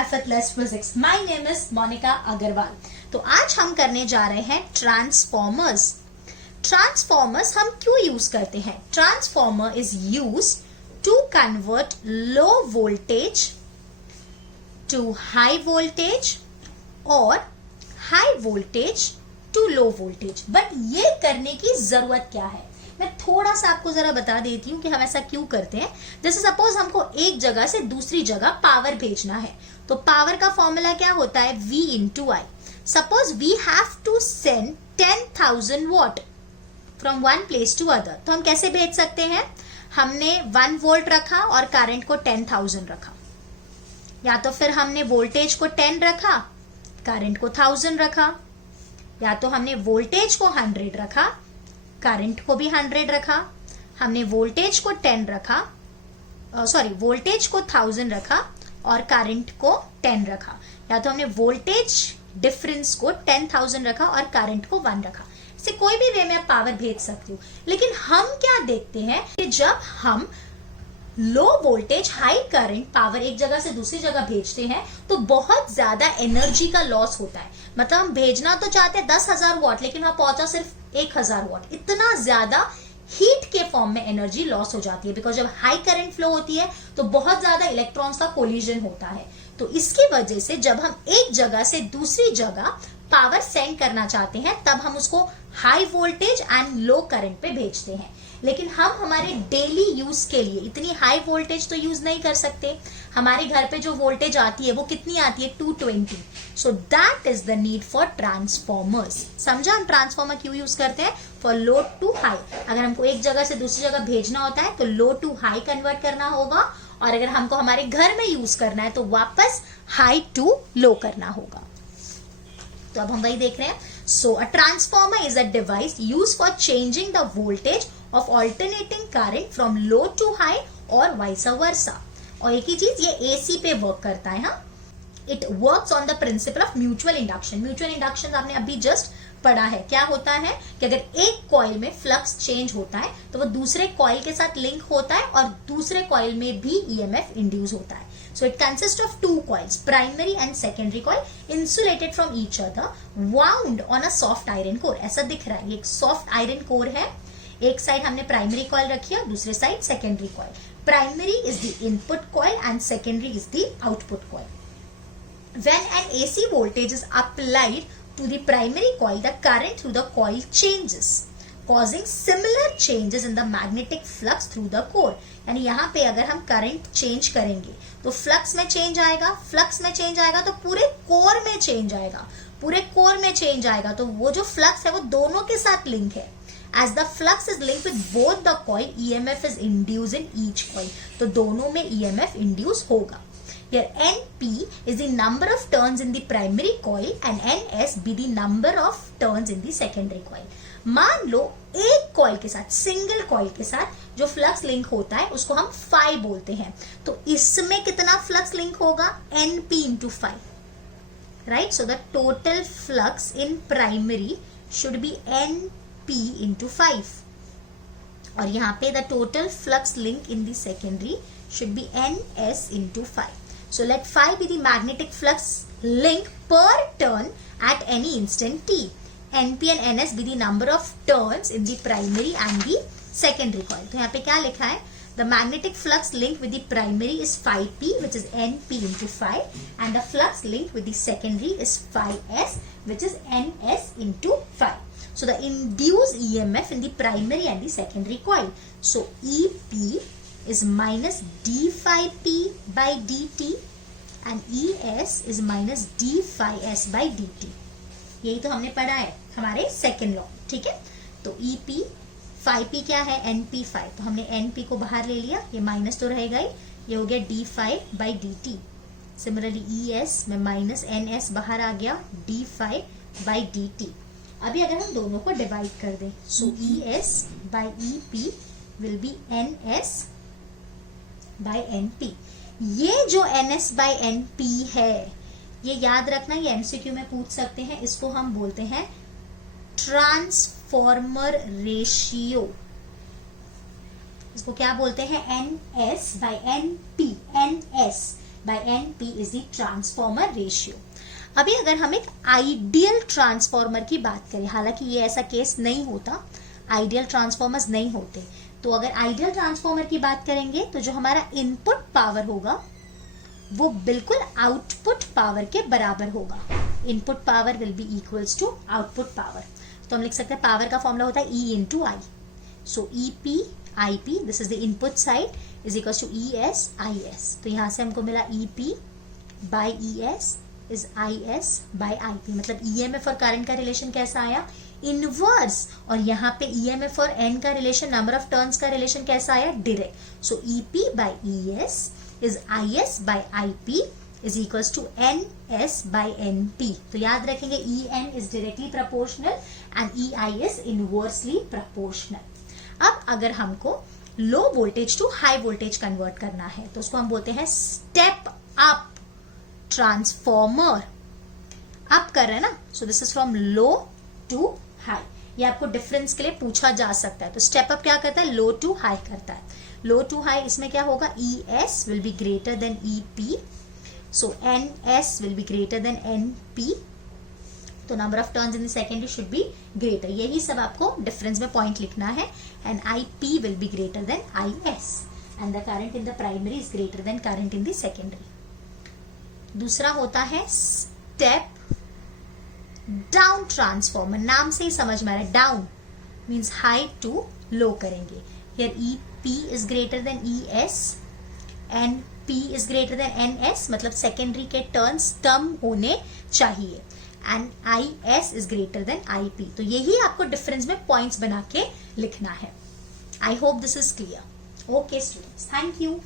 Effortless physics. My name is Monika Agarwal. तो आज हम करने जा रहे हैं ट्रांसफॉर्मर्स। ट्रांसफॉर्मर्स हम क्यों यूज करते हैं? Transformer is use to convert low voltage to high voltage और high voltage to low voltage. But ये करने की जरूरत क्या है, मैं थोड़ा सा आपको जरा बता देती हूँ कि हम ऐसा क्यों करते हैं। जैसे सपोज हमको एक जगह से दूसरी जगह पावर भेजना है, तो पावर का फॉर्मूला क्या होता है? V into I. Suppose we have to send 10,000 watt from one place to other, तो हम कैसे भेज सकते हैं? हमने 1 वोल्ट रखा और करंट को 10,000 रखा, या तो फिर हमने वोल्टेज को 10 रखा, करंट को 1000 रखा, या तो हमने वोल्टेज को 100 रखा, करंट को भी 100 रखा, हमने वोल्टेज को 10 रखा, वोल्टेज को 1000 रखा और करंट को 10 रखा, या तो हमने वोल्टेज डिफरेंस को 10,000 रखा और करंट को 1 रखा। इसे कोई भी वे में आप पावर भेज सकते हो। लेकिन हम क्या देखते हैं कि जब हम low voltage high current power एक जगह से दूसरी जगह भेजते हैं तो बहुत ज्यादा एनर्जी का लॉस होता है। मतलब हम भेजना तो चाहते हैं 10,000 वॉट, लेकिन वहां पहुंचा सिर्फ 1,000 वॉट। इतना ज्यादा हीट के फॉर्म में एनर्जी लॉस हो जाती है, बिकॉज जब हाई करंट फ्लो होती है तो बहुत ज्यादा इलेक्ट्रॉन्स का कोलिजन होता है। तो इसकी वजह से जब हम एक जगह से दूसरी जगह पावर सेंड करना चाहते हैं तब हम उसको high voltage and low current पे भेजते हैं। लेकिन हम हमारे डेली यूज के लिए इतनी हाई वोल्टेज तो यूज नहीं कर सकते। हमारे घर पे जो वोल्टेज आती है वो कितनी आती है? 220। So that is the need for transformers. समझा हम ट्रांसफॉर्मर क्यों यूज करते हैं? For low to high. अगर हमको एक जगह से दूसरी जगह भेजना होता है तो लो टू हाई कन्वर्ट करना होगा, और अगर हमको हमारे घर में यूज करना है तो वापस हाई टू लो करना होगा। तो अब हम वही देख रहे हैं। So a transformer is a device use for changing the voltage of alternating current from low to high और vice versa। और एक ही चीज ये AC पे वर्क करता है। हाँ, it works on the principle of mutual induction. Mutual induction आपने अभी जस्ट पढ़ा है। क्या होता है कि अगर एक कॉइल में फ्लक्स चेंज होता है तो वो दूसरे कॉइल के साथ लिंक होता है और दूसरे कॉइल में भी EMF इंड्यूस होता है। So it consists of two coils, primary and secondary coil, insulated from each other, wound on a soft iron core। ऐसा दिख रहा है, ये एक सॉफ्ट आयरन कोर है। एक साइड हमने प्राइमरी कॉइल रखी है, दूसरे side secondary coil. Primary is the input coil and secondary is the output coil. When an AC voltage is applied to the primary coil, the current through the coil changes, causing similar changes in the magnetic flux through the core। यानी यहाँ पे अगर हम current change करेंगे तो flux में change आएगा, flux में चेंज आएगा तो पूरे कोर में चेंज आएगा, पूरे कोर में चेंज आएगा तो वो जो फ्लक्स है वो दोनों के साथ लिंक है। As the flux is linked with both the coil, EMF is induced in each coil। तो दोनों में EMF induce होगा। Here NP is the number of turns in the primary coil and NS be the number of turns in the secondary coil। मान लो एक coil के साथ, single coil के साथ जो फ्लक्स लिंक होता है उसको हम फाई बोलते हैं। तो इसमें कितना फ्लक्स लिंक होगा? NP into 5, right? So the total flux in primary should be NP into 5, और यहाँ पे the total flux link in the secondary should be NS into 5। So let phi be the magnetic flux link per turn at any instant t। NP and NS be the number of turns in the primary and the secondary coil। तो यहाँ पे क्या लिखा है? The magnetic flux link with the primary is phi p, which is NP into 5, and the flux link with the secondary is phi s, which is NS into 5। So the induced EMF in the primary and the secondary coil, so EP is minus d phi p by dt and ES is minus d phi s by dt। यही तो हमने पढ़ा है हमारे second law, ठीक है? तो EP phi p क्या है? NP phi। तो हमने NP को बाहर ले लिया, ये माइनस तो रहेगा ही, ये हो गया d phi by dt। Similarly ES में माइनस NS बाहर आ गया, d phi by dt। अभी अगर हम दोनों को डिवाइड कर दें, सो ES by EP will be NS by NP। ये जो NS by NP है, ये याद रखना, ये MCQ में पूछ सकते हैं। इसको हम बोलते हैं ट्रांसफॉर्मर रेशियो। इसको क्या बोलते हैं? NS by NP। NS by NP is the transformer ratio. अभी अगर हम एक आइडियल ट्रांसफॉर्मर की बात करें, हालांकि ये ऐसा केस नहीं होता, आइडियल ट्रांसफॉर्मर्स नहीं होते, तो अगर आइडियल ट्रांसफॉर्मर की बात करेंगे तो जो हमारा इनपुट पावर होगा वो बिल्कुल आउटपुट पावर के बराबर होगा. Input power will be equals to output power. तो हम लिख सकते हैं पावर का फॉर्मूला होता है E into I. So EP IP, this is the input side, is equals to ES IS. तो यहां से हमको मिला EP by ES is IS by IP. मतलब EMF और करंट का रिलेशन कैसा आया? इनवर्स. और यहाँ पे EMF और N का रिलेशन, नंबर ऑफ टर्न्स का रिलेशन कैसा आया? Direct. So EP by ES is IS by IP is equals to NS by NP. तो याद रखेंगे EN is directly proportional and EI is inversely proportional. अब अगर हमको low voltage to high voltage convert करना है तो उसको हम बोलते हैं स्टेप अप ट्रांसफॉर्मर. अप कर रहे हैं ना, so this is from low to high. ये आपको डिफरेंस के लिए पूछा जा सकता है. तो स्टेप अप क्या करता है? लो टू हाई करता है. लो टू हाई इसमें क्या होगा? ES will be greater than EP, so NS will be greater than NP. तो number of turns in the secondary should be greater. यही सब आपको डिफरेंस में पॉइंट लिखना है. And IP will be greater than IS, and the current in the primary is greater than current in the secondary. दूसरा होता है step down transformer. नाम से ही समझ में आ रहा है, down means high to low करेंगे. Here EP is greater than ES and P is greater than NS, मतलब सेकेंडरी के टर्न्स कम होने चाहिए. And IS is greater than IP. तो यही आपको डिफरेंस में पॉइंट्स बना के लिखना है. I hope this is clear. Okay students, thank you.